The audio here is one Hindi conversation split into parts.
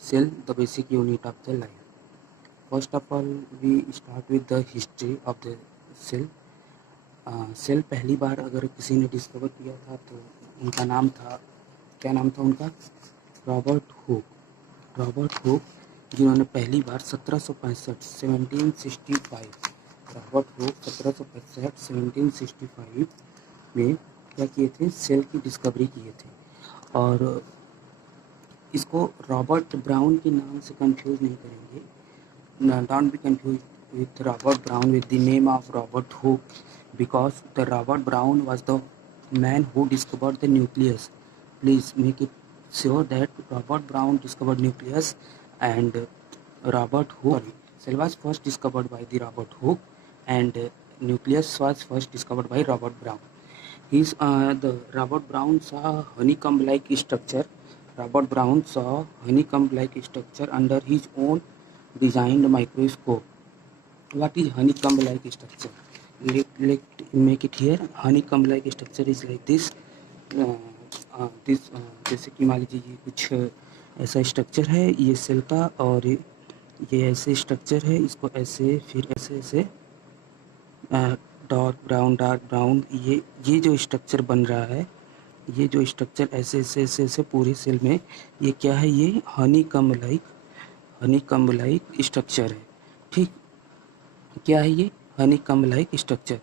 cell the basic unit of the life. First of all we start with the history of the cell. Cell पहली बार अगर किसी ने डिस्कवर किया था तो उनका नाम था, क्या नाम था उनका? रॉबर्ट हुक, जिन्होंने पहली बार 1765 रॉबर्ट हुक 1765 में क्या किए थे? सेल की डिस्कवरी किए थे। और इसको रॉबर्ट ब्राउन के नाम से कंफ्यूज नहीं करेंगे। Don't be confused with Robert Brown with the name of Robert Hooke, because the Robert Brown was the man who discovered the nucleus. Please make it sure that Robert Brown discovered nucleus and cell was first discovered by the Robert Hooke and nucleus was first discovered by Robert Brown. The Robert Brown saw honeycomb-like structure. Robert Brown saw honeycomb-like structure under his own designed microscope. What is honeycomb-like structure? Let make it here. Honeycomb-like structure is like this. जैसे कि मान लीजिए ये कुछ ऐसा स्ट्रक्चर है ये सेल का, और ये ऐसे स्ट्रक्चर है, इसको ऐसे फिर ऐसे डार्क ब्राउन ये जो स्ट्रक्चर बन रहा है, ये जो स्ट्रक्चर ऐसे पूरे सेल में, ये क्या है? ये हनीकम्ब लाइक स्ट्रक्चर है। ठीक, क्या है ये? Honeycomb like structure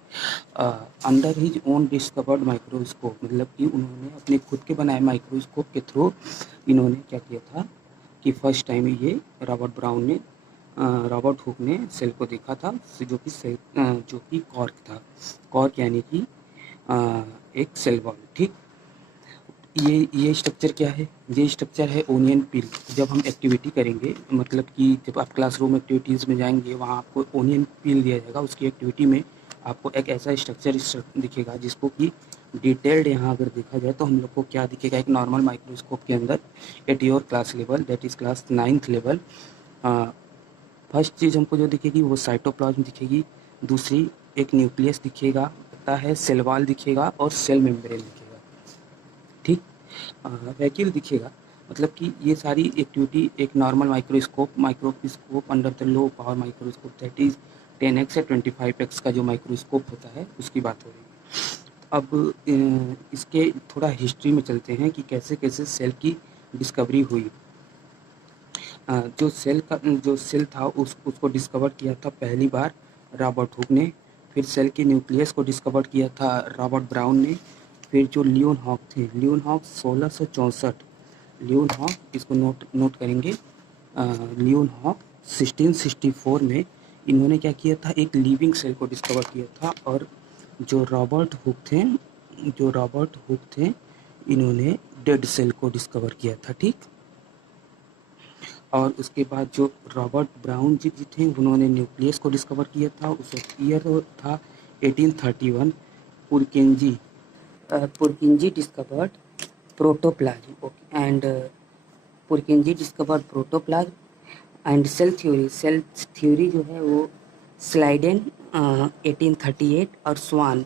under his own discovered microscope, मतलब कि उन्होंने अपने खुद के बनाए माइक्रोस्कोप के थ्रू इन्होंने क्या किया था कि फर्स्ट टाइम ये रॉबर्ट हुक ने सेल को देखा था, जो कि कॉर्क था। कॉर्क यानी कि एक सेल वॉल। ठीक, ये स्ट्रक्चर क्या है? ये स्ट्रक्चर है ओनियन पील। जब हम एक्टिविटी करेंगे, मतलब कि जब आप क्लासरूम एक्टिविटीज़ में जाएंगे, वहाँ आपको ओनियन पील दिया जाएगा। उसकी एक्टिविटी में आपको एक ऐसा स्ट्रक्चर दिखेगा जिसको कि डिटेल्ड यहाँ अगर देखा जाए तो हम लोग को क्या दिखेगा? एक नॉर्मल माइक्रोस्कोप के अंदर at your class level, that is class 9th level, first चीज़ हमको जो दिखेगी वो साइटोप्लाज्म दिखेगी, दूसरी एक न्यूक्लियस दिखेगा, पता है सेल वॉल दिखेगा और सेल मेम्ब्रेन दिखेगा। ठीक, वैक्यूल दिखेगा। मतलब कि ये सारी एक्टिविटी एक normal microscope under the low power microscope, that is 10x या 25x का जो माइक्रोस्कोप होता है उसकी बात हो रही है। अब इसके थोड़ा हिस्ट्री में चलते हैं कि कैसे कैसे सेल की डिस्कवरी हुई। जो सेल था उसको डिस्कवर किया था पहली बार रॉबर्ट हुक ने, फिर सेल के न्यूक्लियस को डिस्कवर किया था रॉबर्ट ब्राउन ने, फिर जो लियोन हॉक थे, लियोन हॉक 1664, लियोन हॉक इसको नोट करेंगे, लियोन हॉक 1664 में इन्होंने क्या किया था? एक लिविंग सेल को डिस्कवर किया था। और जो रॉबर्ट हुक थे इन्होंने डेड सेल को डिस्कवर किया था। ठीक, और उसके बाद जो रॉबर्ट ब्राउन जी थे उन्होंने न्यूक्लियस को डिस्कवर किया था। उस ईयर था 1831। Purkinje discovered protoplasm and cell theory जो है वो स्लाइडेन 1838 और Schwann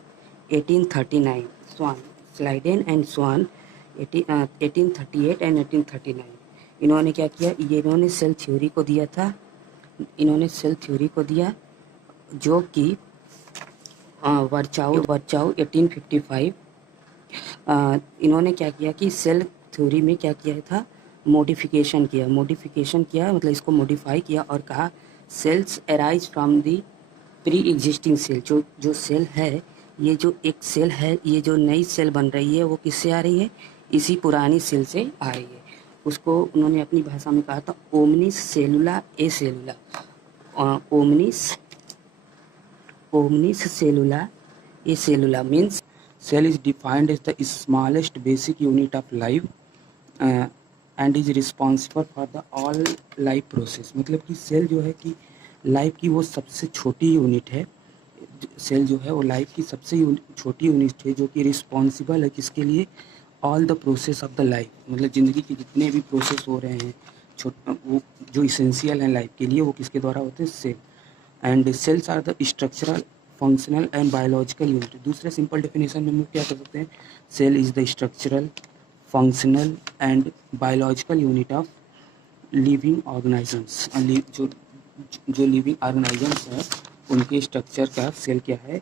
1839, Schleiden and Schwann 1838 and 1839। इन्होंने क्या किया? इन्होंने सेल थ्योरी को दिया, जो कि वर्चाउ 1855। इन्होंने क्या किया कि सेल थ्योरी में क्या किया था? मॉडिफिकेशन किया, मतलब इसको मॉडिफाई किया और कहा cells arise from the pre existing cell. जो सेल है, ये जो एक सेल है, ये जो नई सेल बन रही है वो किससे आ रही है? इसी पुरानी सेल से आ रही है। उसको उन्होंने अपनी भाषा में कहा था omnis cellula e cellula. Omnis cellula e cellula means cell is defined as the smallest basic unit of life and is responsible for the all life process. मतलब कि सेल जो है कि लाइफ की वो सबसे छोटी यूनिट है। सेल जो है वो लाइफ की सबसे छोटी यूनिट है जो कि रिस्पॉन्सिबल है किसके लिए? All the process of the life, मतलब ज़िंदगी के जितने भी प्रोसेस हो रहे हैं वो जो इसेंशियल हैं लाइफ के लिए, वो किसके द्वारा होते हैं? Cell. And cells are the structural, functional and biological unit. दूसरे सिंपल डेफिनेशन में हम क्या कर सकते हैं? Cell is the structural, functional and biological unit of living organisms, जो लिविंग ऑर्गेनिजम्स हैं उनके स्ट्रक्चर का सेल क्या है,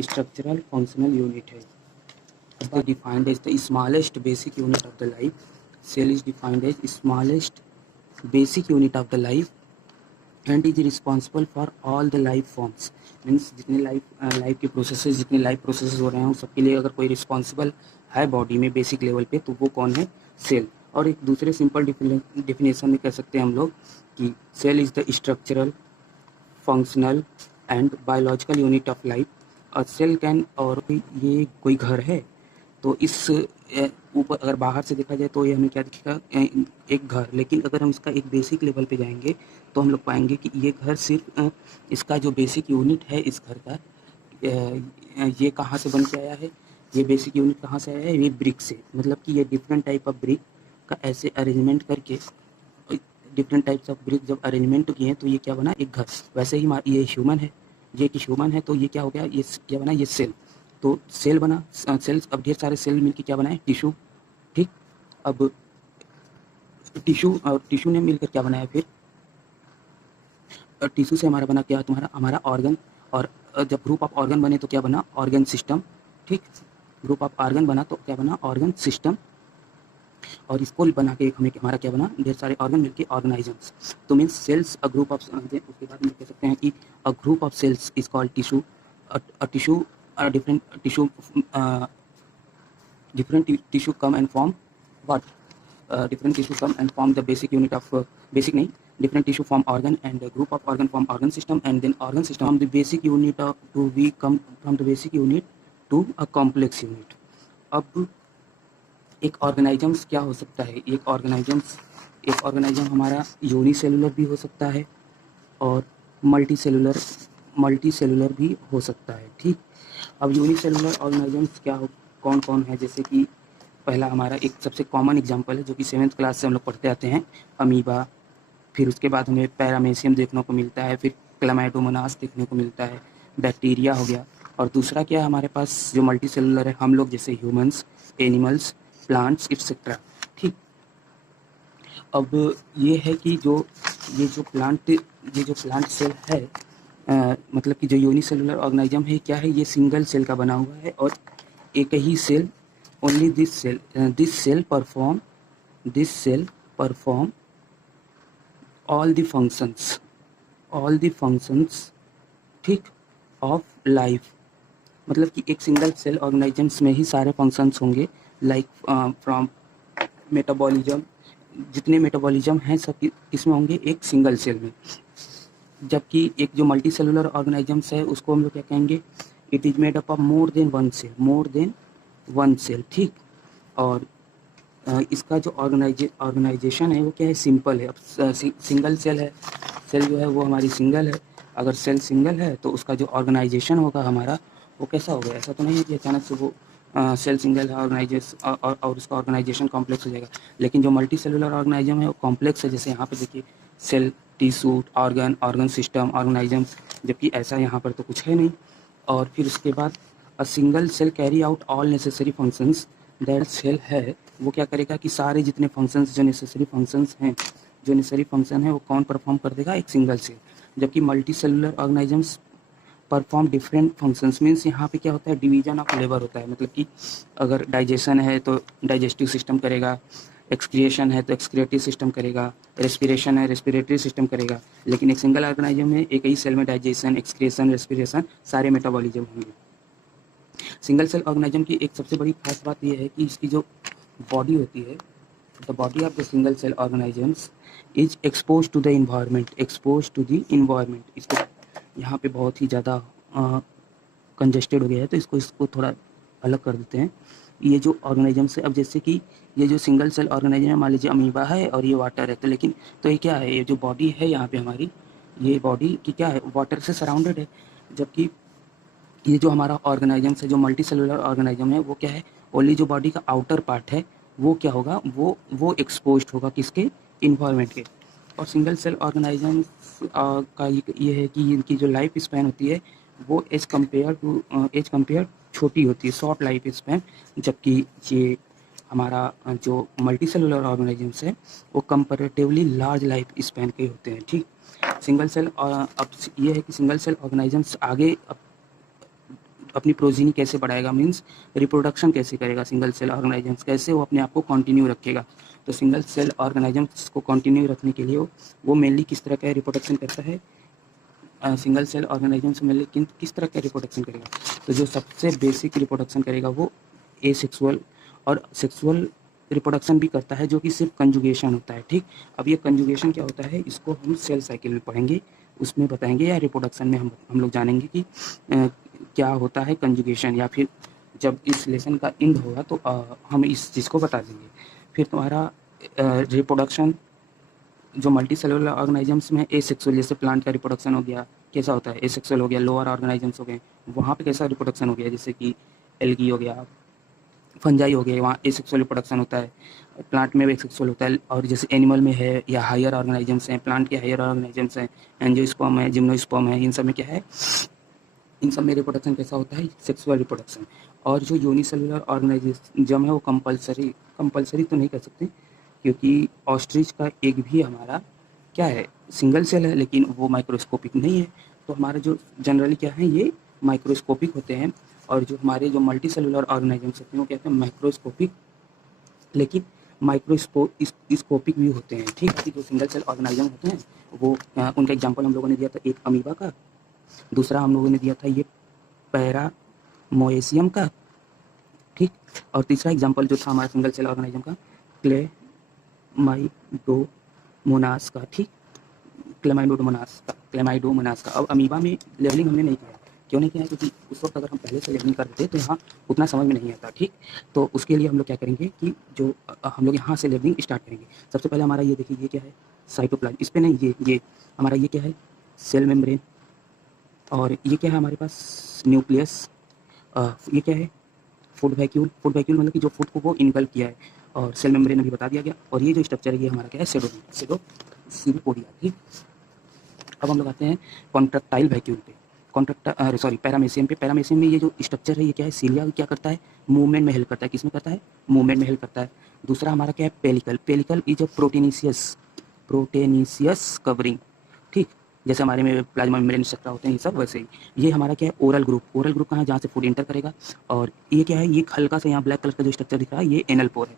स्ट्रक्चरल फंक्शनल यूनिट है। Defined as the smallest basic unit of the life, cell is defined as smallest basic unit of the life and is responsible for all the life forms. Means जितने लाइफ के प्रोसेसेस, जितने लाइफ प्रोसेसेस हो रहे हैं उन सबके लिए अगर कोई रिस्पॉन्सिबल है बॉडी में बेसिक लेवल पे, तो वो कौन है, सेल। और एक दूसरे सिंपल डिफिनेशन में कह सकते हैं हम लोग कि cell is the structural functional and biological unit of life. और सेल कैन, और ये कोई घर है तो इस ऊपर अगर बाहर से देखा जाए तो ये हमें क्या दिखेगा, एक घर। लेकिन अगर हम इसका एक बेसिक लेवल पे जाएंगे तो हम लोग पाएंगे कि ये घर सिर्फ इसका जो बेसिक यूनिट है इस घर का, ये कहाँ से बन के आया है, ये बेसिक यूनिट कहाँ से आया है, ये ब्रिक से। मतलब कि ये डिफरेंट टाइप ऑफ ब्रिक का ऐसे अरेंजमेंट करके, डिफरेंट टाइप्स ऑफ ब्रिक जब अरेंजमेंट किए हैं तो ये क्या बना, एक घर। वैसे ही ये ह्यूमन है, ये कि ह्यूमन है तो ये क्या हो गया, ये क्या बना, ये सेल। तो सेल बना, सेल्स, अब ढेर सारे सेल मिलकर क्या बनाए, टिश्यू। ठीक, अब टिश्यू और टिश्यू ने मिलकर क्या बनाया, फिर टिश्यू से हमारा बना क्या, तुम्हारा हमारा ऑर्गन। और जब ग्रुप ऑफ ऑर्गन बने तो क्या बना, ऑर्गन सिस्टम। ठीक, ग्रुप ऑफ ऑर्गन बना तो क्या बना, ऑर्गन सिस्टम। और इसको बना के हमें हमारा क्या बना, ढेर सारे ऑर्गन मिलके ऑर्गेनाइजम्स। तो means cells a group of, उसके बाद हम कह सकते हैं कि a group of cells is called tissue. A tissue, different tissue, different tissue come and form what, different tissue come and form the basic unit of basic नहीं, different tissue form organ and a group of organ form organ system, and then organ system from the basic unit to be come from the basic unit to a complex unit। अब एक ऑर्गेनाइजम्स क्या हो सकता है, एक ऑर्गेनाइजम हमारा यूनिसेलुलर भी हो सकता है और मल्टी सेलुलर भी हो सकता है। ठीक, अब यूनिसेलुलर ऑर्गेनिजम्स क्या हो, कौन कौन है, जैसे कि पहला हमारा एक सबसे कॉमन एग्जांपल है जो कि 7th क्लास से हम लोग पढ़ते आते हैं, अमीबा। फिर उसके बाद हमें पैरामेशियम देखने को मिलता है, फिर क्लामाइडोमोनास देखने को मिलता है, बैक्टीरिया हो गया। और दूसरा क्या है हमारे पास जो मल्टी सेलुलर है, हम लोग जैसे ह्यूमंस, एनिमल्स, प्लांट्स एक्सेट्रा। ठीक, अब ये है कि ये जो प्लांट सेल है, मतलब कि जो यूनिसेलुलर ऑर्गेनिज्म है क्या है, ये सिंगल सेल का बना हुआ है और एक ही cell, only this cell perform all the functions, ठीक, ऑफ लाइफ। मतलब कि एक सिंगल सेल ऑर्गेनिजम्स में ही सारे फंक्शंस होंगे, लाइक फ्रॉम मेटाबॉलिज्म, जितने मेटाबॉलिज्म हैं सब किसमें होंगे, एक सिंगल सेल में। जबकि एक जो मल्टी सेलुलर ऑर्गेनिजम्स है उसको हम लोग क्या कहेंगे, it is made up of more than one cell. ठीक, और इसका जो ऑर्गेनाइजेशन है वो क्या है, सिंपल है। अब सिंगल सेल है, सेल जो है वो हमारी सिंगल है। अगर सेल सिंगल है तो उसका जो ऑर्गेनाइजेशन होगा हमारा वो कैसा होगा, ऐसा तो नहीं है कि अचानक से वो सेल सिंगल है ऑर्गेनाइजेशन और उसका ऑर्गेनाइजेशन कॉम्प्लेक्स हो जाएगा। लेकिन जो मल्टी सेलुलर ऑर्गेनिज्म है वो कॉम्प्लेक्स है, जैसे यहाँ पे देखिए सेल, टिश्यू, ऑर्गन सिस्टम, ऑर्गेनाइजम्स, जबकि ऐसा यहाँ पर तो कुछ है नहीं। और फिर उसके बाद a single cell carry out all necessary functions, that cell है वो क्या करेगा कि सारे जितने फंक्शंस, जो नेसेसरी फंक्शन है वो कौन परफॉर्म कर देगा, एक सिंगल सेल। जबकि multi cellular organisms perform different functions. Means यहाँ पे क्या होता है, डिवीजन ऑफ लेबर होता है। मतलब कि अगर डाइजेशन है तो डाइजेस्टिव सिस्टम करेगा, एक्सक्रिएशन है तो एक्सक्रिएटिव सिस्टम करेगा, रेस्पिरेशन है रेस्पिरेटरी सिस्टम करेगा। लेकिन एक सिंगल ऑर्गेनिज्म में एक ही सेल में डाइजेशन, एक्सक्रिएशन, रेस्पिरेशन, सारे मेटाबॉलिज्म होंगे। सिंगल सेल ऑर्गेनिज्म की एक सबसे बड़ी खास बात यह है कि इसकी जो बॉडी होती है, the body of the single cell organisms is expose to the environment, इसको यहाँ पे बहुत ही ज़्यादा कंजेस्टेड हो गया है तो इसको थोड़ा अलग कर देते हैं। ये जो ऑर्गेनिजम्स है, अब जैसे कि ये जो सिंगल सेल ऑर्गेनिज्म है, मान लीजिए अमीबा है और ये वाटर है, तो लेकिन तो ये क्या है, ये जो बॉडी है यहाँ पे हमारी, ये बॉडी की क्या है, वाटर से सराउंडेड है। जबकि ये जो हमारा ऑर्गेनिजम्स है, जो मल्टी सेलुलर ऑर्गेनिज्म है, वो क्या है, ओनली जो बॉडी का आउटर पार्ट है वो क्या होगा, वो एक्सपोज्ड होगा किसके, इन्वायरमेंट के। और सिंगल सेल ऑर्गेनिजम्स का ये है कि इनकी जो लाइफ स्पैन होती है वो एज कम्पेयर छोटी होती है, शॉर्ट लाइफ स्पैन। जबकि ये हमारा जो मल्टी सेलुलर ऑर्गेनिजम्स है वो कंपैरेटिवली लार्ज लाइफ स्पैन के होते हैं, ठीक। सिंगल सेल अब ये है कि सिंगल सेल ऑर्गेनिजम्स आगे अपनी प्रोजीनी कैसे बढ़ाएगा, मीन्स रिप्रोडक्शन कैसे करेगा, सिंगल सेल ऑर्गेनिजम्स कैसे वो अपने आप को कंटिन्यू रखेगा। तो सिंगल सेल ऑर्गेनिजम्स को कंटिन्यू रखने के लिए वो मेनली किस तरह का रिप्रोडक्शन करता है, सिंगल सेल ऑर्गेनिजम्स में लेकिन किस तरह का रिप्रोडक्शन करेगा, तो जो सबसे बेसिक रिप्रोडक्शन करेगा वो एसेक्सुअल और सेक्सुअल रिप्रोडक्शन भी करता है, जो कि सिर्फ कंजुगेशन होता है, ठीक। अब ये कंजुगेशन क्या होता है, इसको हम सेल साइकिल में पढ़ेंगे, उसमें बताएंगे, या रिप्रोडक्शन में हम लोग जानेंगे कि क्या होता है कंजुगेशन, या फिर जब इस लेसन का एंड होगा तो हम इस चीज़ को बता देंगे। फिर तुम्हारा रिप्रोडक्शन जो मल्टी सेलुलर ऑर्गेनिजम्स में एसेक्सुअल, जैसे प्लांट का रिप्रोडक्शन हो गया कैसा होता है, एसेक्सुअल हो गया, लोअर ऑर्गेनिजम्स हो गए वहाँ पे कैसा रिप्रोडक्शन हो गया, जैसे कि एल्गी हो गया, फंजाई हो गए, वहाँ एसेक्सुअल रिप्रोडक्शन होता है, प्लांट में भी एसेक्सुअल होता है। और जैसे एनिमल में है या हायर ऑर्गेनिजम्स हैं, प्लांट के हायर ऑर्गेनिजम्स हैं, एंजियोस्पर्म है, जिम्नोस्पर्म है, इन सब में क्या है, इन सब में रिप्रोडक्शन कैसा होता है, सेक्सुअल रिप्रोडक्शन। और जो यूनिसेलुलर ऑर्गेनिज्म है वो कंपलसरी तो नहीं कर सकते, क्योंकि ऑस्ट्रिच का एग भी हमारा क्या है, सिंगल सेल है, लेकिन वो माइक्रोस्कोपिक नहीं है। तो हमारा जो जनरली क्या है, ये माइक्रोस्कोपिक होते हैं, और जो हमारे जो मल्टी सेलुलर ऑर्गेनिजम्स होते हैं वो कहते हैं माइक्रोस्कोपिक, लेकिन माइक्रोस्कोपिक भी होते हैं, ठीक। कि जो सिंगल सेल ऑर्गेनिज्म होते हैं वो उनका एग्जाम्पल हम लोगों ने दिया था, एक अमीबा का, दूसरा हम लोगों ने दिया था ये पैरामोएशियम का, ठीक। और तीसरा एग्जाम्पल जो था हमारा सिंगल सेल ऑर्गेनिज्म का, क्लेमाइडोमोनास का, ठीक, क्लेमाइडोमोनास का। अब अमीबा में लेवलिंग हमने नहीं किया, क्यों नहीं किया, क्योंकि उस वक्त अगर हम पहले से लेवलिंग कर देते तो यहाँ उतना समझ में नहीं आता, ठीक। तो उसके लिए हम लोग क्या करेंगे कि जो हम लोग यहाँ से लेवलिंग स्टार्ट करेंगे। सबसे पहले हमारा ये देखिए, ये क्या है, साइटोप्लाज्म, इस पर नहीं, ये हमारा ये क्या है, सेल मेम्ब्रेन, और ये क्या है हमारे पास, न्यूक्लियस, ये क्या है, फूड वैक्यूल मतलब कि जो फूड को वो इनगल्फ किया है, और सेल मेम्ब्रेन अभी बता दिया गया। और ये जो स्ट्रक्चर है ये हमारा क्या है, सीडोपोडिया, ठीक। अब हम लोग आते हैं कॉन्ट्रैक्टाइल वैक्यूल पे, पैरामेशियम पे। पैरामेशियम में ये जो स्ट्रक्चर है ये क्या है, सीलिया क्या करता है, मूवमेंट में हेल्प करता है, किसमें करता है, मूवमेंट में हेल्प करता है। दूसरा हमारा क्या है, पेलिकल इज अ प्रोटेनिशियस कवरिंग, ठीक। जैसे हमारे में प्लाज्मा मेम्ब्रेन स्ट्रक्चर होते हैं ये सब, वैसे ही ये हमारा क्या है, ओरल ग्रुप कहाँ है, जहाँ से फूड इंटर करेगा। और ये क्या है, ये हल्का सा यहाँ ब्लैक कलर का जो स्ट्रक्चर दिख रहा है ये एनल पोर है,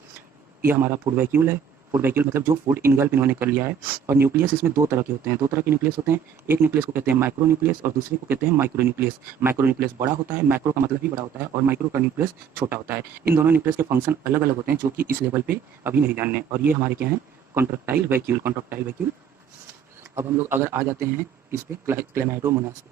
ये हमारा फूड वैक्यूल है। फूड वैक्यूल मतलब जो फूड इनगल्फ इन्होंने कर लिया है। और न्यूक्लियस इसमें दो तरह के होते हैं, दो तरह के न्यूक्लियस होते हैं, एक न्यूक्लियस को कहते हैं माइक्रो न्यूक्लियस और दूसरे को कहते हैं माइक्रो न्यूक्लियस। माइक्रो न्यूक्लियस बड़ा होता है, माइक्रो का मतलब ही बड़ा होता है, और माइक्रो का न्यूक्लियस छोटा होता है। इन दोनों न्यूक्लियस के फंक्शन अलग अलग होते हैं, जो कि इस लेवल पे अभी नहीं जानने। और ये हमारे क्या है, कॉन्ट्रैक्टाइल वैक्यूल। अब हम लोग अगर आ जाते हैं इस पे क्लेमाइडोमोनास पे,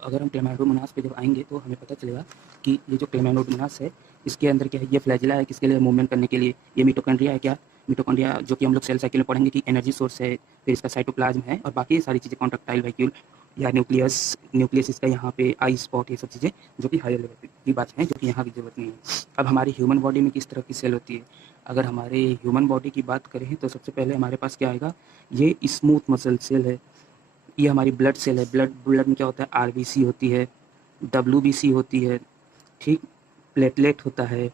अगर हम क्लेमाइडोमोनास पे जब आएंगे तो हमें पता चलेगा कि ये जो क्लेमाइडोमोनास है इसके अंदर क्या है, ये फ्लैजिला है, किसके लिए, मूवमेंट करने के लिए। ये मिटोकॉन्ड्रिया है, क्या, मिटोकॉन्ड्रिया जो कि हम लोग सेल साइकिल में पढ़ेंगे कि एनर्जी सोर्स है, फिर इसका साइटोप्लाज्म है, और बाकी सारी चीज़ें कॉन्ट्रैक्टाइल वैक्यूल या न्यूक्लियस इसका यहाँ पे आई स्पॉट, ये सब चीज़ें जो कि हायर लेवल की बात है, जो कि यहाँ की जरूरत नहीं है। अब हमारी ह्यूमन बॉडी में किस तरह की सेल होती है, अगर हमारे ह्यूमन बॉडी की बात करें तो सबसे पहले हमारे पास क्या आएगा, ये स्मूथ मसल सेल है, ये हमारी ब्लड सेल है। ब्लड में क्या होता है, आरबीसी होती है, डब्ल्यूबीसी होती है, ठीक, प्लेटलेट होता है,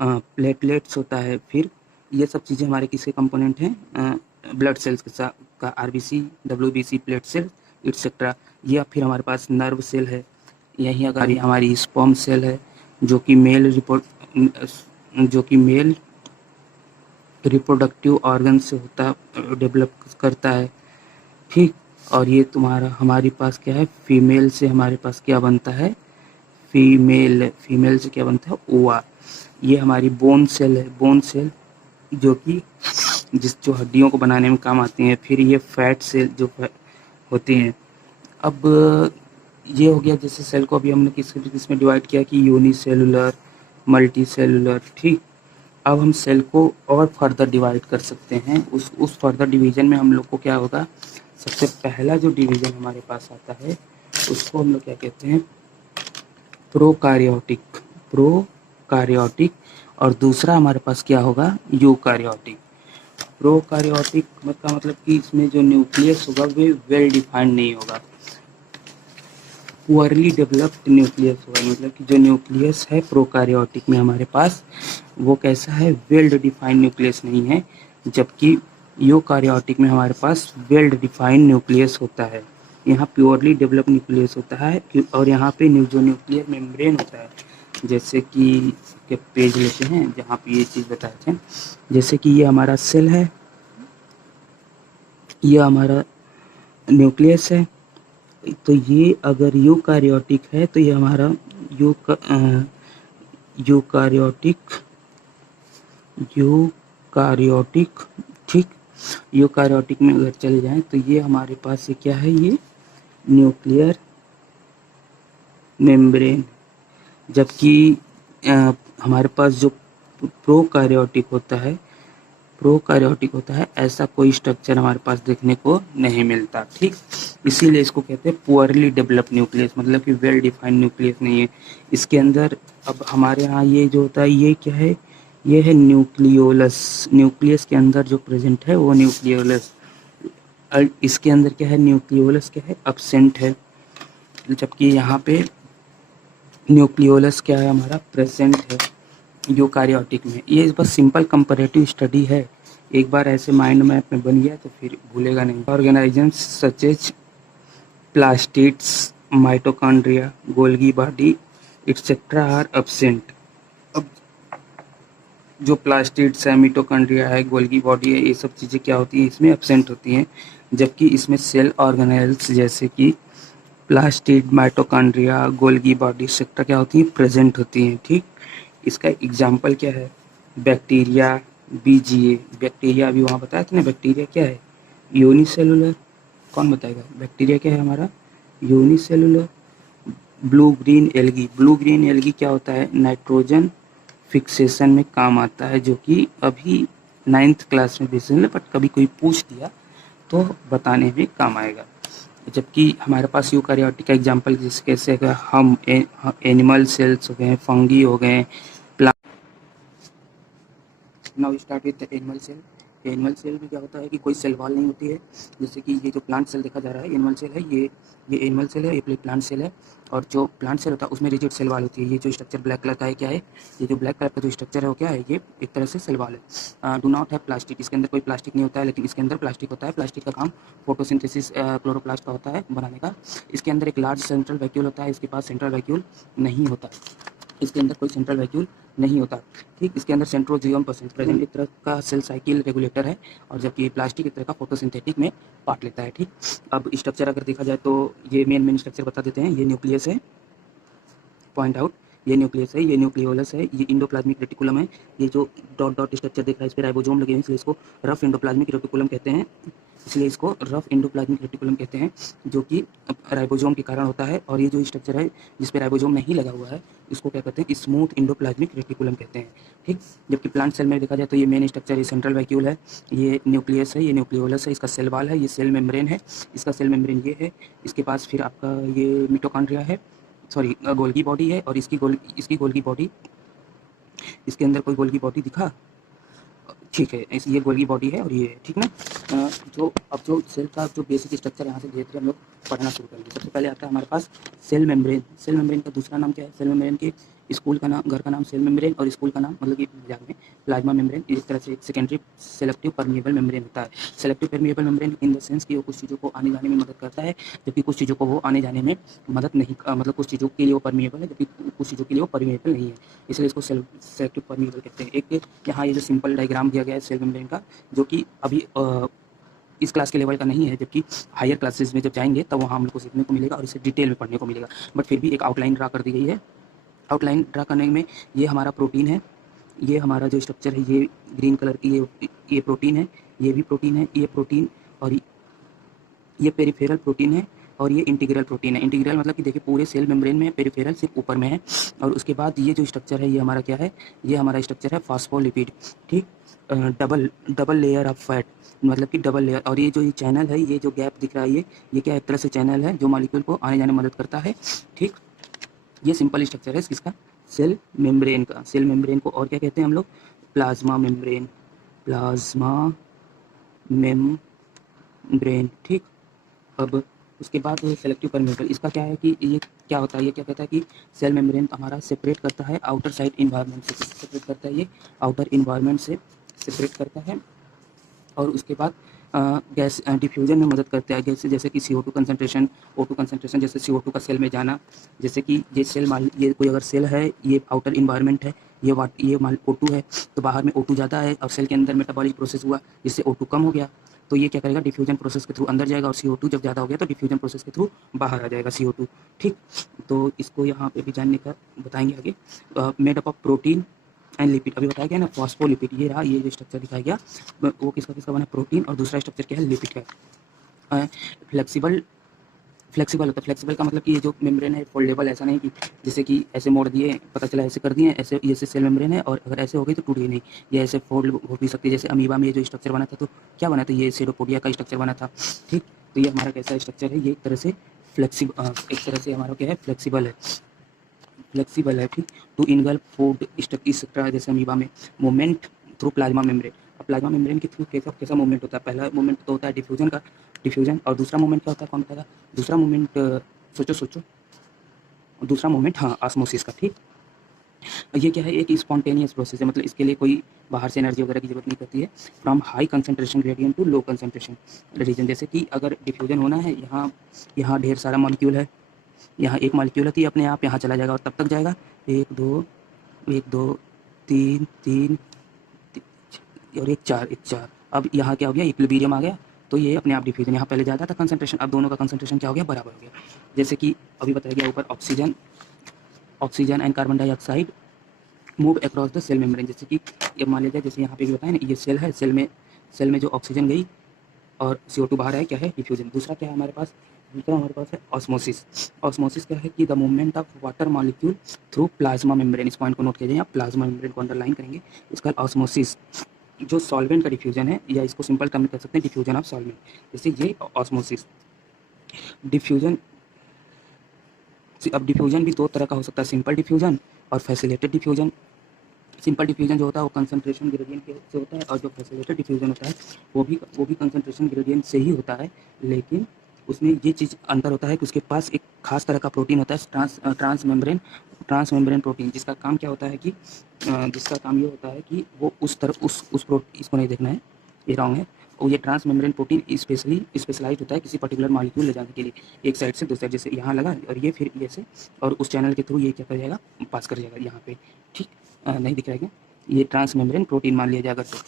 प्लेटलेट्स होता है। फिर ये सब चीज़ें हमारे किसके कंपोनेंट हैं, ब्लड सेल्स के साथ का, RBC, WBC, plate cell etcetera. ये फिर हमारे पास नर्व सेल है, यही अगर हमारी स्पर्म सेल है जो कि मेल रिप्रोडक्टिव ऑर्गन से होता डेवलप करता है, ठीक। और ये तुम्हारा हमारे पास क्या है, फीमेल से हमारे पास क्या बनता है, फीमेल से क्या बनता है, ओवा। ये हमारी बोन सेल है, बोन सेल जो कि जो हड्डियों को बनाने में काम आती हैं। फिर ये फैट सेल जो होती हैं। अब ये हो गया, जैसे सेल को अभी हमने किसमें डिवाइड किया कि यूनिसेलुलर, मल्टी सेलुलर, ठीक। अब हम सेल को और फर्दर डिवाइड कर सकते हैं। उस फर्दर डिवीजन में हम लोग को क्या होगा, सबसे पहला जो डिवीजन हमारे पास आता है उसको हम लोग क्या कहते हैं, प्रोकार्योटिक, और दूसरा हमारे पास क्या होगा, यूकार्योटिक। प्रोकार्योटिक मतलब कि इसमें जो न्यूक्लियस होगा वे वेल डिफाइंड नहीं होगा, पुअरली डेवलप्ड न्यूक्लियस हुआ, मतलब कि जो न्यूक्लियस है प्रोकैरियोटिक में हमारे पास वो कैसा है, वेल डिफाइंड न्यूक्लियस नहीं है, जबकि यूकारियोटिक में हमारे पास वेल डिफाइंड न्यूक्लियस होता है। यहाँ प्योरली डेवलप न्यूक्लियस होता है और यहाँ पे जो न्यूक्लियर मेम्ब्रेन होता है, जैसे कि पेज लेते हैं जहाँ पे ये चीज़ बताए थे, जैसे कि ये हमारा सेल है, ये हमारा न्यूक्लियस है, तो ये अगर यूकारियोटिक है तो ये हमारा यूकारियोटिक यूकारियोटिक ठीक, यूकारियोटिक में अगर चले जाएं तो ये हमारे पास ये क्या है, ये न्यूक्लियर मेम्ब्रेन, जबकि हमारे पास जो प्रोकैरियोटिक होता है ऐसा कोई स्ट्रक्चर हमारे पास देखने को नहीं मिलता। ठीक, इसीलिए इसको कहते हैं पुअरली डेवलप न्यूक्लियस, मतलब कि वेल डिफाइंड न्यूक्लियस नहीं है इसके अंदर। अब हमारे यहाँ ये जो होता है ये क्या है, ये है न्यूक्लियोलस, न्यूक्लियस के अंदर जो प्रेजेंट है वो न्यूक्लियोलस, इसके अंदर क्या है, न्यूक्लियोलस क्या है, एब्सेंट है, जबकि यहाँ पे न्यूक्लियोलस क्या है, हमारा प्रेजेंट है यूकारियोटिक में। ये बस सिंपल कंपैरेटिव स्टडी है, एक बार ऐसे माइंड मैप में बन गया तो फिर भूलेगा नहीं। Organisms such as plastids, mitochondria, Golgi body etcetera are absent. अब जो प्लास्टिड्स है, मिटोकॉन्ड्रिया है, गोल्गी बॉडी है, ये सब चीज़ें क्या होती हैं, इसमें एब्सेंट होती हैं, जबकि इसमें सेल ऑर्गेनेल्स जैसे कि plastid, mitochondria, Golgi body etcetera क्या होती हैं, प्रेजेंट होती हैं। ठीक, इसका एग्जाम्पल क्या है, बैक्टीरिया, बीजीए, बैक्टीरिया अभी वहाँ बताया था ना, बैक्टीरिया क्या है, यूनिसेलुलर, कौन बताएगा, बैक्टीरिया क्या है हमारा, unicellular. Blue green algae, blue green algae क्या होता है, नाइट्रोजन फिक्सेशन में काम आता है, जो कि अभी 9th क्लास में बेसिक है, बट कभी कोई पूछ दिया तो बताने में काम आएगा। जबकि हमारे पास यूकारियोटिक का एग्जाम्पल जैसे कैसे है, हम एनिमल सेल्स हो गए, फंगी हो गए, now start with animal cell. Animal cell में क्या होता है कि कोई सेल वॉल नहीं होती है, जैसे कि ये जो प्लांट सेल देखा जा रहा है एनिमल सेल है, ये एनिमल सेल है, ये प्लांट सेल है, और जो प्लांट सेल होता है उसमें रिजिड सेल वॉल होती है। ये जो स्ट्रक्चर ब्लैक कलर का है क्या है, ये जो ब्लैक कलर का जो स्ट्रक्चर है वो क्या है, ये एक तरह से सेल वॉल है। डू नॉट हैव प्लास्टिक, इसके अंदर कोई प्लास्टिक नहीं होता है, लेकिन इसके अंदर प्लास्टिक होता है। प्लास्टिक का काम फोटोसिंथेसिस क्लोरोप्लास्ट का होता है बनाने का। इसके अंदर एक लार्ज सेंट्रल वैक्यूल होता है, इसके पास सेंट्रल वैक्यूल नहीं होता, इसके अंदर कोई सेंट्रल वैक्यूल नहीं होता। ठीक, इसके अंदर सेंट्रोजियम प्रेजेंट एक तरह का सेल साइकिल रेगुलेटर है, और जबकि प्लास्टिक एक तरह का फोटोसिंथेटिक में पार्ट लेता है। ठीक, अब स्ट्रक्चर अगर देखा जाए तो ये मेन स्ट्रक्चर बता देते हैं। ये न्यूक्लियस है, पॉइंट आउट, ये न्यूक्लियस है, ये न्यूक्लियोलस है, ये इंडोप्लाज्मिक रेटिकुलम है, ये जो डॉट डॉट स्ट्रक्चर देख रहा है इस पर राइबोसोम लगे हैं, इसलिए इसको रफ इंडोप्लाज्मिक रेटिकुलम कहते हैं, इसलिए इसको रफ इंडोप्लाज्मिक रेटिकुलम कहते हैं, जो कि राइबोसोम के कारण होता है। और ये जो स्ट्रक्चर है जिस पे राइबोसोम नहीं लगा हुआ है इसको क्या कहते हैं, स्मूथ इंडोप्लाज्मिक रेटिकुलम कहते हैं। ठीक, जबकि प्लांट सेल में देखा जाए तो ये मेन स्ट्रक्चर, ये सेंट्रल वैक्यूल है, ये न्यूक्लियस है, ये न्यूक्लियोलस है, इसका सेल वॉल है, ये सेल मेम्ब्रेन है, इसका सेल मेम्ब्रेन ये है, इसके पास फिर आपका ये मिटोकॉन्ड्रिया है, सॉरी गोल्गी बॉडी है, और इसकी गोल्गी बॉडी, इसके अंदर कोई गोल्गी बॉडी दिखा, ठीक है, ये गोल्गी बॉडी है और ये है। ठीक ना, जो सेल का जो बेसिक स्ट्रक्चर यहाँ से धीरे धीरे हम लोग पढ़ना शुरू करेंगे। सबसे पहले आता है हमारे पास सेल मेम्ब्रेन। सेल मेम्ब्रेन का दूसरा नाम क्या है, सेल मेम्ब्रेन के स्कूल का नाम, घर का नाम सेल मेम्ब्रेन, और स्कूल का नाम मतलब कि एग्जाम में प्लाज्मा मेम्ब्रेन। इस तरह से एक सेकेंडरी सेलेक्टिव परमिएबल मेम्ब्रेन होता है। Selective permeable membrane in the sense कि वो कुछ चीज़ों को आने जाने में मदद करता है, जबकि कुछ चीज़ों को वो आने जाने में मदद नहीं, मतलब कुछ चीज़ों के लिए वो परमिएबल है, जबकि कुछ चीज़ों के लिए वो परमिएबल नहीं है, इसलिए इसको सेलेक्टिव परमिएबल कहते हैं। एक यहाँ ये जो सिंपल डायग्राम दिया गया है सेल मेम्ब्रेन का, जो कि अभी इस क्लास के लेवल का नहीं है, जबकि हायर क्लासेस में जब जाएंगे तब वहाँ हम लोग को सीखने को मिलेगा और इसे डिटेल में पढ़ने को मिलेगा। बट फिर भी एक आउटलाइन ड्रा कर दी गई है। आउटलाइन ड्रा करने में ये हमारा प्रोटीन है, ये हमारा जो स्ट्रक्चर है, ये ग्रीन कलर की ये प्रोटीन है, ये भी प्रोटीन है, ये प्रोटीन, और ये पेरिफेरल प्रोटीन है, और ये इंटीग्रल प्रोटीन है। इंटीग्रल मतलब कि देखिए पूरे सेल मेम्ब्रेन में, पेरिफेरल सिर्फ ऊपर में है। और उसके बाद ये जो स्ट्रक्चर है ये हमारा क्या है, ये हमारा स्ट्रक्चर है फास्फोलिपिड। ठीक, डबल लेयर ऑफ फैट, मतलब कि डबल लेयर। और ये जो ये चैनल है, ये जो गैप दिख रहा है, ये क्या एक तरह से चैनल है जो मॉलिक्यूल को आने जाने में मदद करता है। ठीक, ये सिंपल स्ट्रक्चर है किसका, सेल मेम्ब्रेन का। सेल मेम्ब्रेन को और क्या कहते हैं हम लोग, प्लाज्मा मेम्ब्रेन, प्लाज्मा मेम्ब्रेन। ठीक, अब उसके बाद सेलेक्टिव परमिएबल, इसका क्या है कि ये क्या होता है, ये क्या कहता है कि सेल मेम्ब्रेन हमारा सेपरेट करता है आउटर साइड इन्वायरमेंट से, सेपरेट करता है, ये आउटर इन्वायरमेंट से सेपरेट करता है और उसके बाद गैस डिफ्यूजन में मदद करता है। गैस जैसे कि CO2 कंसंट्रेशन, O2 कंसंट्रेशन, जैसे CO2 का सेल में जाना, जैसे कि ये सेल मान, ये कोई अगर सेल है, ये आउटर इन्वायरमेंट है, ये मान O2 है, तो बाहर में O2 ज़्यादा है और सेल के अंदर मेटाबॉलिक प्रोसेस हुआ जिससे O2 कम हो गया, तो ये क्या करेगा, डिफ्यूजन प्रोसेस के थ्रू अंदर जाएगा और CO2 जब ज़्यादा हो गया तो डिफ्यूजन प्रोसेस के थ्रू बाहर आ जाएगा CO2। ठीक, तो इसको यहाँ पे भी जानने का बताएंगे आगे। Made up of protein and lipid, अभी बताया गया ना, फॉस्फोलिपिड, ये रहा, ये जो स्ट्रक्चर दिखाया गया वो किसका किसका बना, प्रोटीन, और दूसरा स्ट्रक्चर क्या है, लिपिड का। फ्लेक्सिबल, फ्लेक्सिबल होता है, फ्लेक्सिबल का मतलब कि ये जो मेम्ब्रेन है फोल्डेबल, ऐसा नहीं कि जैसे कि ऐसे मोड़ दिए पता चला ऐसे कर दिए, ऐसे ये सेल मेम्ब्रेन है और अगर ऐसे हो गई तो टूट गई, नहीं, ये ऐसे फोल्ड हो भी सकती है। जैसे अमीबा में ये जो स्ट्रक्चर बना था, तो क्या बना था, ये सेरोपोडिया का स्ट्रक्चर बना था। ठीक, तो ये हमारा कैसा स्ट्रक्चर है, ये एक तरह से एक तरह से हमारा क्या है, फ्लेक्सिबल है, फ्लेक्सिबल है। ठीक, टू इनगल्फ फूड स्ट्रक्चर, जैसे अमीबा में मूवमेंट थ्रू प्लाज्मा मेम्ब्रेन। अब प्लाज्मा मेम्ब्रेन के थ्रू कैसा कैसा मूवमेंट होता है, पहला मूवमेंट तो होता है डिफ्यूजन का, डिफ्यूजन, और दूसरा मूवमेंट क्या होता है, कौन बताएगा, दूसरा मूवमेंट सोचो, दूसरा मूवमेंट, हाँ, ऑस्मोसिस का। ठीक, ये क्या है, एक स्पॉन्टेनियस प्रोसेस है, मतलब इसके लिए कोई बाहर से एनर्जी वगैरह की जरूरत नहीं पड़ती है। From high concentration gradient to low concentration region, जैसे कि अगर डिफ्यूजन होना है, यहाँ ढेर सारा मॉलिक्यूल है, यहाँ एक मॉलिक्यूल है, तो ये अपने आप यहाँ चला जाएगा और तब तक जाएगा 1 2 3 3 और 1 4। अब यहाँ क्या हो गया, इक्विलिब्रियम आ गया, तो ये अपने आप डिफ्यूजन, यहाँ पहले ज़्यादा था कंसंट्रेशन, अब दोनों का कंसंट्रेशन क्या हो गया, बराबर हो गया। जैसे कि अभी बताया गया ऊपर, oxygen and carbon dioxide move across the cell membrane, जैसे कि ये मान लीजिए, जैसे यहाँ पे भी बताया ना, ये सेल है, सेल में जो ऑक्सीजन गई और CO2 बाहर आया, क्या है, डिफ्यूजन। दूसरा क्या है हमारे पास, दूसरा हमारे पास है ऑस्मोसिस। ऑस्मोसिस क्या है कि the movement of water molecule through plasma membrane, इस पॉइंट को नोट कीजिए, आप प्लाज्मा मेम्ब्रेन को अंडरलाइन करेंगे, इसका ऑस्मोसिस। जो सॉल्वेंट का डिफ्यूजन है, या इसको सिंपल टर्म में कह सकते हैं डिफ्यूजन ऑफ सॉल्वेंट, जैसे ये ऑस्मोसिस। डिफ्यूजन, अब डिफ्यूजन भी दो तरह का हो सकता है, सिंपल डिफ्यूजन और फैसिलिटेटेड डिफ्यूजन। सिंपल डिफ्यूजन जो होता है वो कंसंट्रेशन ग्रेडियंट से होता है, और जो फैसिलिटेटेड डिफ्यूजन होता है वो भी कंसंट्रेशन ग्रेडियंट से ही होता है, लेकिन उसमें ये चीज़ अंतर होता है कि उसके पास एक खास तरह का प्रोटीन होता है, ट्रांस मेम्ब्रेन प्रोटीन, जिसका काम क्या होता है कि जिसका काम ये होता है कि वो उस तरह इसको नहीं देखना है, ये रॉन्ग है, और ये ट्रांस मेम्ब्रेन प्रोटीन स्पेशलाइज्ड होता है किसी पर्टिकुलर मॉलिक्यूल ले जाने के लिए, एक साइड से दूसरे साइड, जैसे यहाँ लगा और ये फिर ये से, और उस चैनल के थ्रू ये क्या कर जाएगा, पास कर जाएगा यहाँ पे। ठीक, नहीं दिख रहा है क्या, ये ट्रांस मेम्ब्रेन प्रोटीन मान लिया जाएगा तो।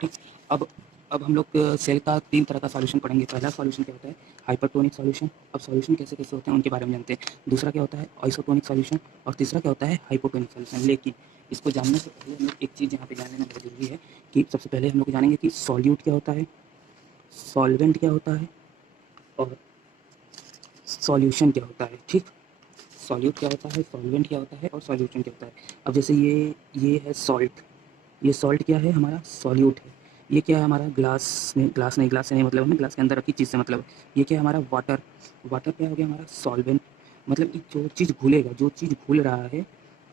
ठीक, अब हम लोग सेल का 3 तरह का सॉल्यूशन पढ़ेंगे। पहला सॉल्यूशन क्या होता है, हाइपरटोनिक सॉल्यूशन। अब सॉल्यूशन कैसे कैसे होते हैं उनके बारे में जानते हैं। दूसरा क्या होता है, आइसोटोनिक सॉल्यूशन, और तीसरा क्या होता है, हाइपोटोनिक सॉल्यूशन। लेकिन इसको जानने से पहले हम लोग एक चीज़ यहाँ पे जान लेना बहुत जरूरी है कि सबसे पहले हम लोग जानेंगे कि सॉल्यूट क्या होता है, सॉल्वेंट क्या होता है, और सॉल्यूशन क्या होता है। ठीक, सॉल्यूट क्या होता है, सॉल्वेंट क्या होता है, और सॉल्यूशन क्या होता है। अब जैसे ये है सॉल्ट, ये सॉल्ट क्या है हमारा, सॉल्यूट है। ये क्या है हमारा, ग्लास से नहीं मतलब, हमें ग्लास के अंदर रखी चीज़ से मतलब है। ये क्या है हमारा, वाटर क्या हो गया हमारा, सॉल्वेंट, मतलब कि जो चीज़ घुलेगा, जो चीज़ घुल रहा है,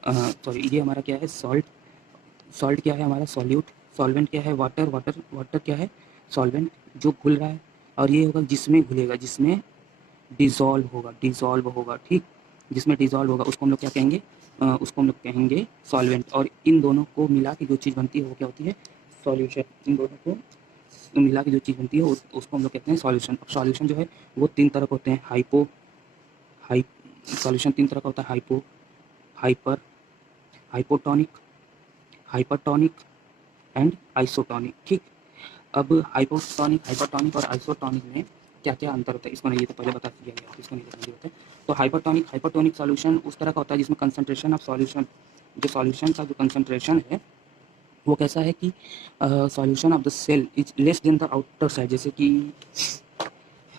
सॉरी, ये हमारा क्या है, सॉल्ट क्या है हमारा, सॉल्यूट। सॉल्वेंट क्या है, वाटर क्या है, सॉल्वेंट, जो घुल रहा है। और ये होगा जिसमें घुलेगा, जिसमें डिज़ोल्व होगा। ठीक, जिसमें डिज़ोल्व होगा उसको हम लोग क्या कहेंगे, उसको हम लोग कहेंगे सॉल्वेंट। और इन दोनों को मिला के जो चीज़ बनती है वो क्या होती है, सॉल्यूशन। इन दोनों को मिला के जो चीज़ बनती है उसको हम लोग कहते हैं सॉल्यूशन। अब सॉल्यूशन जो है वो 3 तरह के होते हैं, सॉल्यूशन 3 तरह का होता है, हाइपोटोनिक एंड आइसोटोनिक। ठीक, अब हाइपोटोनिक और आइसोटोनिक में क्या क्या अंतर होता है, इसको नहीं, ये तो पहले बता दिया गया, इसको नहीं देखने की जरूरत है। तो हाइपोटोनिक सॉल्यूशन उस तरह का होता है जिसमें कंसंट्रेशन ऑफ सॉल्यूशन, जो सॉल्यूशन का जो कंसंट्रेशन है वो कैसा है कि solution of the cell is less than the outer side. जैसे कि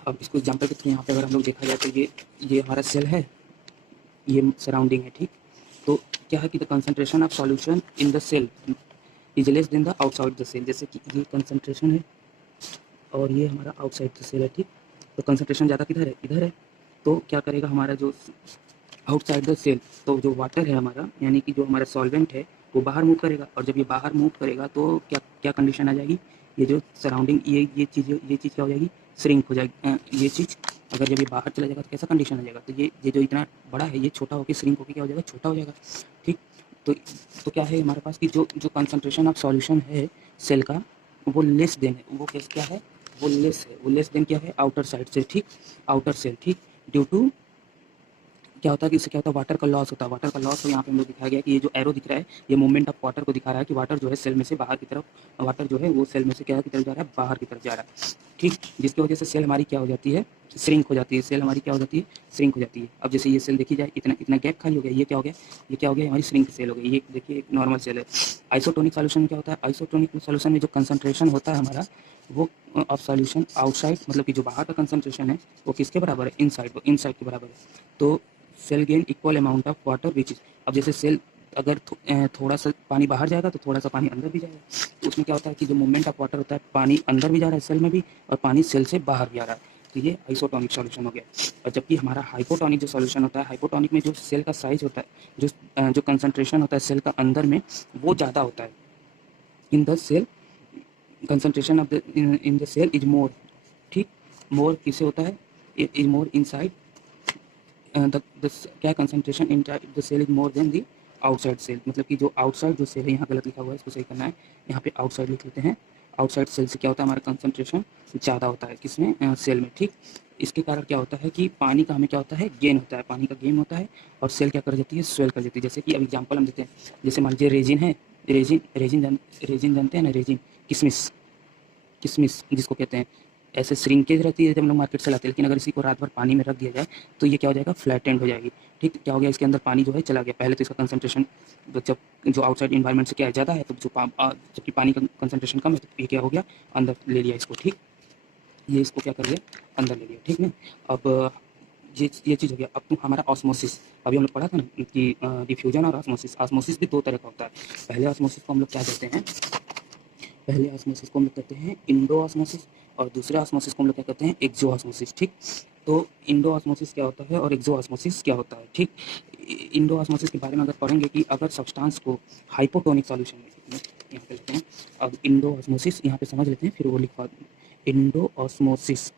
अब इसको एग्जाम्पल के थ्रू यहाँ पे अगर हम लोग देखा जाए तो ये हमारा सेल है, ये सराउंडिंग है। ठीक, तो क्या है कि the concentration of solution in the cell is less than the outside the cell. जैसे कि ये कंसंट्रेशन है और ये हमारा आउटसाइड द सेल है। ठीक, तो कंसंट्रेशन ज़्यादा किधर है, इधर है, तो क्या करेगा हमारा जो आउटसाइड द सेल, तो जो वाटर है हमारा, यानी कि जो हमारा सॉल्वेंट है वो बाहर मूव करेगा, और जब ये बाहर मूव करेगा तो क्या क्या कंडीशन आ जाएगी, ये जो सराउंडिंग ये चीज़ क्या हो जाएगी, श्रिंक हो जाएगी, ये चीज़ अगर जब ये बाहर चला जाएगा तो कैसा कंडीशन आ जाएगा, तो ये जो इतना बड़ा है ये छोटा होकर श्रिंक होकर क्या हो जाएगा, छोटा हो जाएगा। ठीक, तो तो क्या है हमारे पास कि जो जो कंसंट्रेशन ऑफ सॉल्यूशन है सेल का वो लेस देन है, वो कैसे क्या है, वो लेस है, वो लेस देन क्या है, आउटर साइड से। ठीक, आउटर सेल। ठीक, ड्यू टू क्या होता है कि इससे क्या होता है, वाटर का लॉस होता है, वाटर का लॉस। तो यहाँ पे हम लोग दिखाया गया कि ये जो एरो दिख रहा है ये मूवमेंट ऑफ वाटर को दिखा रहा है कि वाटर जो है सेल में से बाहर की तरफ, वाटर जो है वो सेल में से क्या की तरफ जा रहा है, बाहर की तरफ जा रहा है। ठीक, जिसकी वजह से सेल हमारी क्या हो जाती है, श्रिंक हो जाती है, सेल हमारी क्या हो जाती है, श्रिंक हो जाती है। अब जैसे ये सेल देखी जाए, इतना इतना गैप खाली हो गया, ये क्या हो गया, ये क्या हो गया, हमारी श्रिंक सेल हो गई। ये देखिए एक नॉर्मल सेल है। आइसोटोनिक सॉल्यूशन में क्या होता है, आइसोटोनिक सॉल्यूशन में जो कंसंट्रेशन होता है हमारा वो ऑफ सॉल्यूशन आउटसाइड, मतलब कि जो बाहर का कंसंट्रेशन है वो किसके बराबर है, इनसाइड, वो इनसाइड के बराबर है। तो cell gain equal amount of water which is, अब जैसे सेल अगर थोड़ा सा पानी बाहर जाएगा तो थोड़ा सा पानी अंदर भी जाएगा, तो उसमें क्या होता है कि जो मूवमेंट ऑफ वाटर होता है, पानी अंदर भी जा रहा है सेल में भी और पानी सेल से बाहर भी आ रहा है, तो ये आइसोटोनिक सॉल्यूशन हो गया। और जबकि हमारा हाइपोटोनिक जो सॉल्यूशन होता है, हाइपोटोनिक में जो सेल का साइज होता है, जो कंसंट्रेशन होता है सेल का अंदर में वो ज़्यादा होता है, in the cell concentration of the in the cell is more. ठीक, मोर किससे होता है, इज मोर इनसाइड क्या concentration in the cell is more than the outside cell, मतलब कि जो आउटसाइड जो सेल है, यहाँ गलत लिखा हुआ है इसको सही करना है, यहाँ पे आउटसाइड लिख लेते हैं। आउटसाइड सेल से क्या होता है, हमारा कंसंट्रेशन ज़्यादा होता है किसमें, सेल में। ठीक, इसके कारण क्या होता है कि पानी का हमें क्या होता है, गेन होता है, पानी का गेन होता है और सेल क्या कर जाती है, स्वेल कर जाती है। जैसे कि अब एग्जाम्पल हम देते हैं, जैसे मान लीजिए रेजिन है, रेजिन जानते हैं ना, रेजिन, किशमिश, किशमिश जिसको कहते हैं, ऐसे श्रिंकेज रहती है जब हम लोग मार्केट से लाते हैं, लेकिन अगर इसी को रात भर पानी में रख दिया जाए तो ये क्या हो जाएगा, फ्लैटेंड हो जाएगी। ठीक, क्या हो गया, इसके अंदर पानी जो है चला गया, पहले तो इसका कंसंट्रेशन जब जो आउटसाइड इन्वायरमेंट से क्या है ज़्यादा है, तो जबकि पानी का कंसंट्रेशन कम है तो ये क्या हो गया, अंदर ले लिया इसको। ठीक, ये इसको क्या कर लिया, अंदर ले लिया। ठीक है, अब ये चीज़ हो गया। अब हमारा ऑस्मोसिस, अभी हम लोग पढ़ा था ना कि डिफ्यूजन और ऑस्मोसिस, ऑस्मोसिस भी दो तरह का होता है। पहले ऑस्मोसिस को हम लोग क्या कहते हैं, पहले ऑस्मोसिस को हम लोग कहते हैं इंडो ऑस्मोसिस और दूसरे ऑस्मोसिस को हम लोग क्या कहते हैं, एक्सो ऑस्मोसिस। ठीक, तो इंडो ऑस्मोसिस क्या होता है और एक्सो ऑस्मोसिस क्या होता है। ठीक, इंडो ऑस्मोसिस के बारे में अगर पढ़ेंगे कि अगर सब्सटेंस को हाइपोटोनिक सॉल्यूशन में, यहाँ पे लेते हैं, अब इंडो ऑस्मोसिस यहाँ पे समझ लेते हैं फिर वो लिखवा देंगे। इंडो ऑस्मोसिस,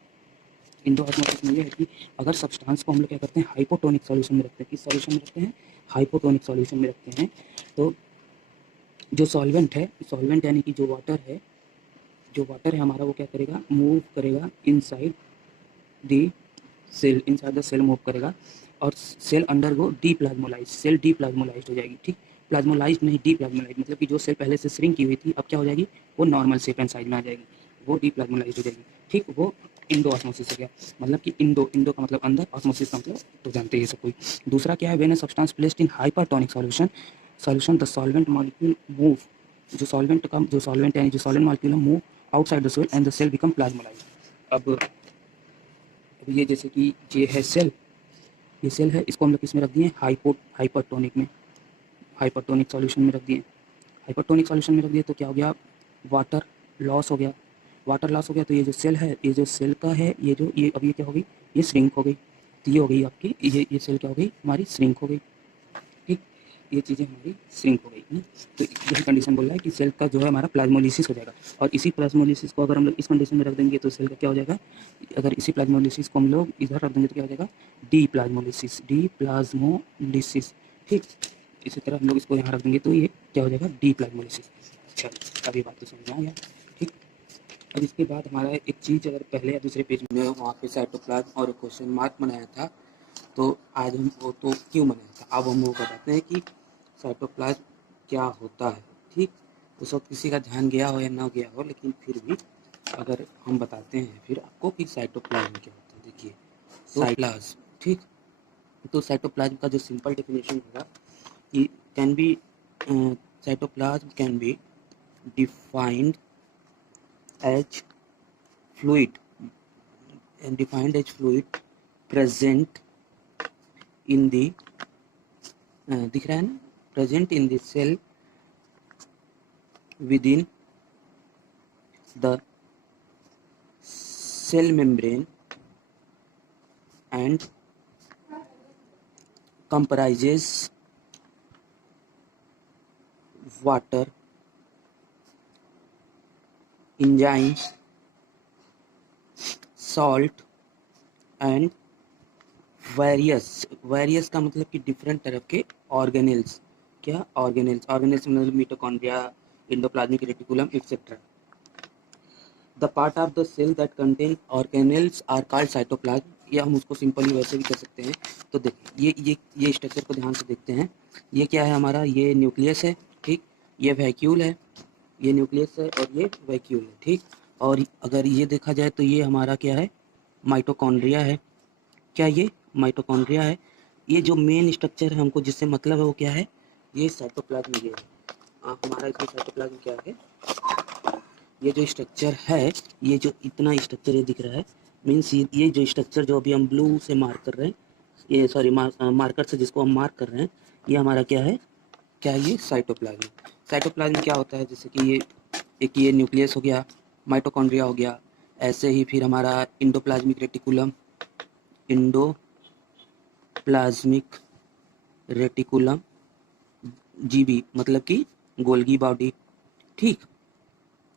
इंडो ऑस्मोसिस में ये है कि अगर सब्सटेंस को हम लोग क्या करते हैं, हाइपोटोनिक सॉल्यूशन में रखते हैं, किस सॉल्यूशन में रखते हैं, हाइपोटोनिक सॉल्यूशन में रखते हैं, तो जो सॉल्वेंट है, सॉल्वेंट यानी कि जो वाटर है, जो वाटर है हमारा वो क्या करेगा, मूव करेगा inside the cell, inside the cell move करेगा और cell undergo deplasmolyse, cell deplasmolyse हो जाएगी। ठीक, प्लाज्मोलाइज नहीं डीप्लाज्मोलाइज, मतलब कि जो सेल पहले से श्रिंक की हुई थी अब क्या हो जाएगी, वो नॉर्मल शेप एंड साइज में आ जाएगी, वो डीप्लाज्मोलाइज हो जाएगी। ठीक, वो इंडो ऑस्मोसिस हो गया, मतलब कि इंडो, इंडो का मतलब अंदर, ऑस्मोसिस का मतलब तो जानते ही सब कोई। दूसरा क्या है, when a substance placed in hypertonic solution, solution the solvent molecule move, जो सॉल्वेंट का जो सॉल्वेंट यानी जो solvent molecule move outside the cell and the cell become plasmolyse. अब ये जैसे कि ये है सेल, ये सेल है, इसको हम लोग किसमें रख दिए, हाइपरटोनिक में, हाइपरटोनिक सॉल्यूशन में रख दिए, हाइपरटोनिक सॉल्यूशन में रख दिए तो क्या हो गया, वाटर लॉस हो गया, वाटर लॉस हो गया, तो ये जो सेल है, ये जो सेल का है, ये जो ये अब ये क्या हो गई, ये श्रिंक हो गई, तो ये हो गई आपकी, ये सेल क्या हो गई, हमारी श्रिंक हो गई। ठीक, ये चीज़ें हमारी श्रिंक हो गई ना, तो यही कंडीशन बोल रहा है कि सेल का जो है हमारा प्लाज्मोलिसिस हो जाएगा। और इसी प्लाज्मोलिसिस को अगर हम लोग इस कंडीशन में रख देंगे तो सेल का क्या हो जाएगा, अगर इसी प्लाज्मोलिसिस को हम लोग इधर रख देंगे तो क्या हो जाएगा, डी प्लाज्मोलिसिस, डी प्लाज्मोलिसिस। ठीक, इसी तरह हम लोग इसको यहाँ रख देंगे तो ये क्या हो जाएगा, डी प्लाज्मोलिसिस। अच्छा, अब ये बात तो समझ में आ गया। ठीक, अब इसके बाद हमारा एक चीज़ अगर पहले या दूसरे पेज में वहाँ पे साइटोप्लाज्म और क्वेश्चन मार्क बनाया था, तो आज हम वो तो क्यों बनाया था, अब हम वो बताते हैं कि साइटोप्लाज्म क्या होता है। ठीक, उस वक्त किसी का ध्यान गया हो या ना गया हो, लेकिन फिर भी अगर हम बताते हैं फिर आपको कि साइटोप्लाज्म क्या होता है। देखिए साइटोप्लाज्म, ठीक, तो साइटोप्लाज्म का जो सिंपल डेफिनेशन होगा कि can be, cytoplasm can be defined as fluid and defined as fluid present in the दिख रहा है ना, present in the cell within the cell membrane and comprises water, enzymes, salt and various का मतलब कि डिफरेंट तरह के ऑर्गेनेल्स। क्या ऑर्गेनेल्स? ऑर्गेनेल्स मतलब mitochondria, endoplasmic reticulum etcetera. The part of the cell that contain organelles are called cytoplasm, या हम उसको सिंपली वैसे भी कर सकते हैं। तो देखिए ये स्ट्रक्चर को ध्यान से देखते हैं। ये क्या है हमारा? ये न्यूक्लियस है, ठीक। ये वैक्यूल है, ये न्यूक्लियस है और ये वैक्यूल है, ठीक। और अगर ये देखा जाए तो ये हमारा क्या है? माइटोकॉन्ड्रिया है। क्या ये माइटोकॉन्ड्रिया है? ये जो मेन स्ट्रक्चर है हमको जिससे मतलब है वो क्या है? ये साइटोप्लाज्म। ये है हमारा इसमें साइटोप्लाज्म क्या है? ये जो स्ट्रक्चर है, ये जो इतना स्ट्रक्चर ये दिख रहा है, मीन्स ये जो स्ट्रक्चर जो अभी हम ब्लू से मार्क कर रहे हैं, ये सॉरी मार्कर से जिसको हम मार्क कर रहे हैं, ये हमारा क्या है? क्या है ये? साइटोप्लाज्म। साइटोप्लाज्म क्या होता है? जैसे कि ये न्यूक्लियस हो गया, माइटोकॉन्ड्रिया हो गया, ऐसे ही फिर हमारा endoplasmic reticulum, endoplasmic reticulum, GB मतलब कि गोल्गी बॉडी, ठीक।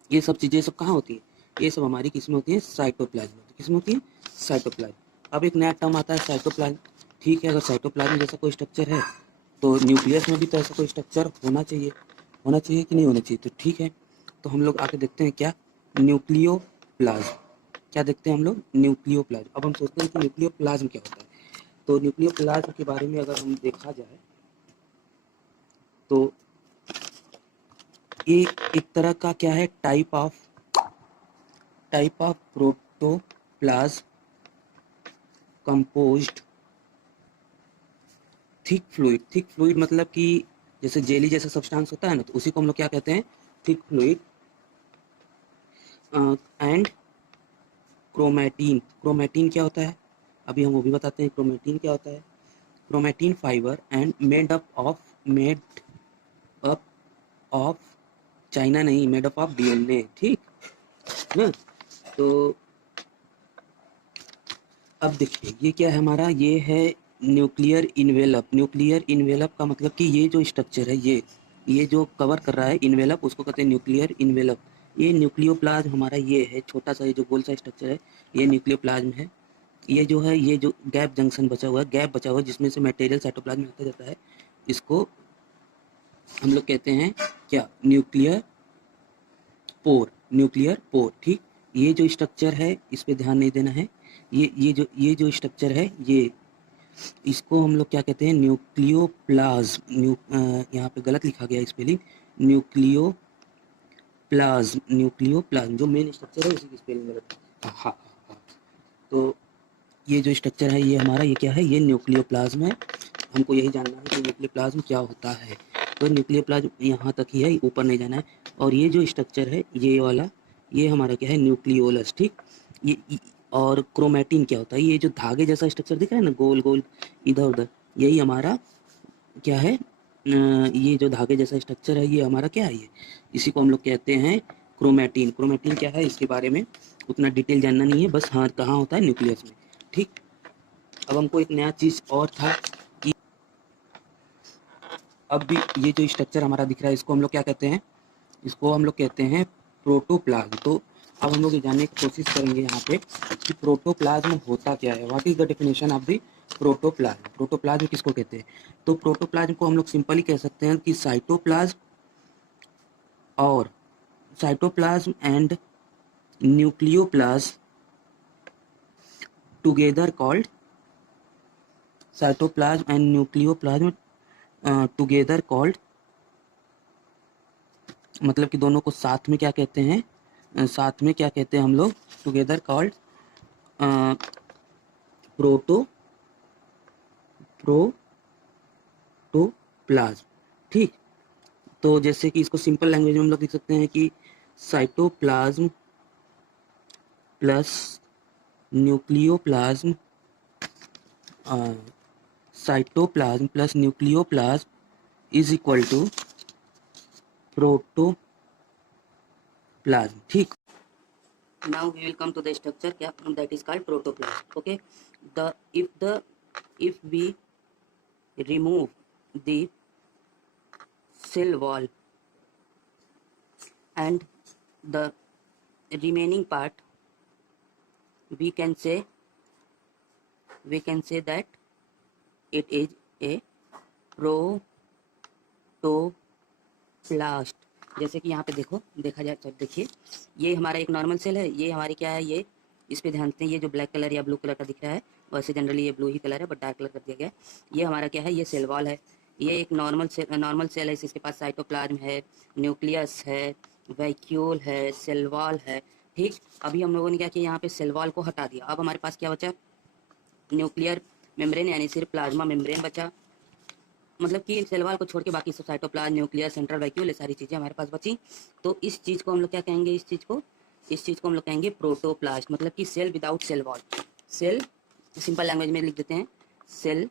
ये सब चीज़ें सब कहाँ होती है? ये सब हमारी किस में होती है? साइटोप्लाज्म। किस में होती है? साइटोप्लाज्म। अब एक नया टर्म आता है साइटोप्लाज्म, ठीक है। अगर साइटोप्लाज्म जैसा कोई स्ट्रक्चर है तो न्यूक्लियस में भी तो ऐसा कोई स्ट्रक्चर होना चाहिए कि नहीं होना चाहिए? तो ठीक है, तो हम लोग आके देखते हैं क्या? न्यूक्लियोप्लाज्म। क्या देखते हैं हम लोग? न्यूक्लियोप्लाज्म। अब हम सोचते हैं कि न्यूक्लियोप्लाज्म क्या होता है। तो न्यूक्लियोप्लाज्म के बारे में अगर हम देखा जाए तो ये एक तरह का क्या है? Type of protoplasm composed thick fluid मतलब कि जैसे जेली जैसा सब्सटेंस होता है ना, तो उसी को हम लोग क्या कहते हैं? Thick fluid. एंड क्रोमैटिन क्या होता है? अभी हम वो भी बताते हैं क्रोमैटिन क्या होता है। Chromatin fibre and made up of China नहीं, मेड अप ऑफ डीएनए, ठीक ना। तो अब देखिए ये क्या है हमारा? ये है न्यूक्लियर इन्वेलप का मतलब कि ये जो स्ट्रक्चर है, ये जो कवर कर रहा है इन्वेलप, उसको कहते हैं न्यूक्लियर इन्वेलप। ये न्यूक्लियोप्लाज्म हमारा ये है, छोटा सा ये जो गोल सा स्ट्रक्चर है, ये न्यूक्लियोप्लाज्म है। ये जो है, ये जो गैप जंक्शन बचा हुआ है जिसमें से मटेरियल साइटोप्लाज्म में आता जाता है, इसको हम लोग कहते हैं क्या? न्यूक्लियर पोर, ठीक। ये जो स्ट्रक्चर है इस पे ध्यान नहीं देना है। ये जो स्ट्रक्चर है, ये इसको हम लोग क्या कहते हैं? यहाँ पे गलत लिखा गया स्पेलिंग। न्यूक्लियोप्लाज्म जो मेन स्ट्रक्चर है उसी की स्पेलिंग गलत है। हाँ। तो ये जो स्ट्रक्चर है ये हमारा ये क्या है? ये न्यूक्लियोप्लाज्म है। हमको यही जानना है कि न्यूक्लियोप्लाज्म क्या होता है। तो न्यूक्लियोप्लाज्म यहाँ तक ही है, ऊपर नहीं जाना है। और ये जो स्ट्रक्चर है ये वाला, ये हमारा क्या है? न्यूक्लियोलस, ठीक। और क्रोमैटिन क्या होता है? ये जो धागे जैसा स्ट्रक्चर दिख रहा है ना, गोल गोल इधर उधर, यही हमारा क्या है? ये जो धागे जैसा स्ट्रक्चर है ये हमारा क्या है? ये इसी को हम लोग कहते हैं क्रोमैटिन। क्रोमैटिन क्या है इसके बारे में उतना डिटेल जानना नहीं है, बस हाँ कहाँ होता है? न्यूक्लियस में, ठीक। अब हमको एक नया चीज़ और था कि अब भी ये जो स्ट्रक्चर हमारा दिख रहा है इसको हम लोग क्या कहते हैं? इसको हम लोग कहते हैं प्रोटोप्लाज्म। तो अब हम लोग ये जानने की कोशिश करेंगे यहाँ पे कि प्रोटोप्लाज्म होता क्या है। What is the definition of the protoplasm? Protoplasm किसको कहते हैं? तो प्रोटोप्लाज्म को हम लोग सिंपली कह सकते हैं कि cytoplasm and nucleoplasm together called cytoplasm and nucleoplasm together called, मतलब कि दोनों को साथ में क्या कहते हैं? साथ में क्या कहते हैं हम लोग? टुगेदर कॉल्ड प्रोटो प्रोटोप्लाज्म, ठीक। तो जैसे कि इसको सिंपल लैंग्वेज में हम लोग लिख सकते हैं कि cytoplasm plus nucleoplasm cytoplasm plus nucleoplasm is equal to protoplasm, ठीक। Now we will come to the structure that is called protoplasm. Okay, if we remove the cell wall and the remaining part, we can say we can say that it is a protoplast. जैसे कि यहाँ पे देखो, देखा जाए तो देखिए, ये हमारा एक नॉर्मल सेल है, ये हमारी क्या है, ये इस पे ध्यान देते हैं, ये जो ब्लैक कलर या ब्लू कलर का दिख रहा है, वैसे जनरली ये ब्लू ही कलर है बट डार्क कलर कर दिया गया है। ये हमारा क्या है, ये सेल वॉल है। ये एक नॉर्मल सेल है, इसके पास साइटोप्लाज्म है, न्यूक्लियस है, वैक्यूल है, सेल वॉल है। ठीक, अभी हम लोगों ने क्या किया, यहाँ पे सेल वॉल को हटा दिया। अब हमारे पास क्या बचा, न्यूक्लियर मेम्ब्रेन, यानी सिर्फ प्लाज्मा मेम्ब्रेन बचा। मतलब कि सेल वॉल को छोड़ के बाकी सब साइटोप्लाज्म, न्यूक्लियर, सेंट्रल वैक्यूल, ये सारी चीज़ें हमारे पास बची। तो इस चीज़ को हम लोग क्या कहेंगे, इस चीज़ को हम लोग कहेंगे प्रोटोप्लास्ट, मतलब कि cell without cell wall. Cell simple language में लिख देते हैं, सेल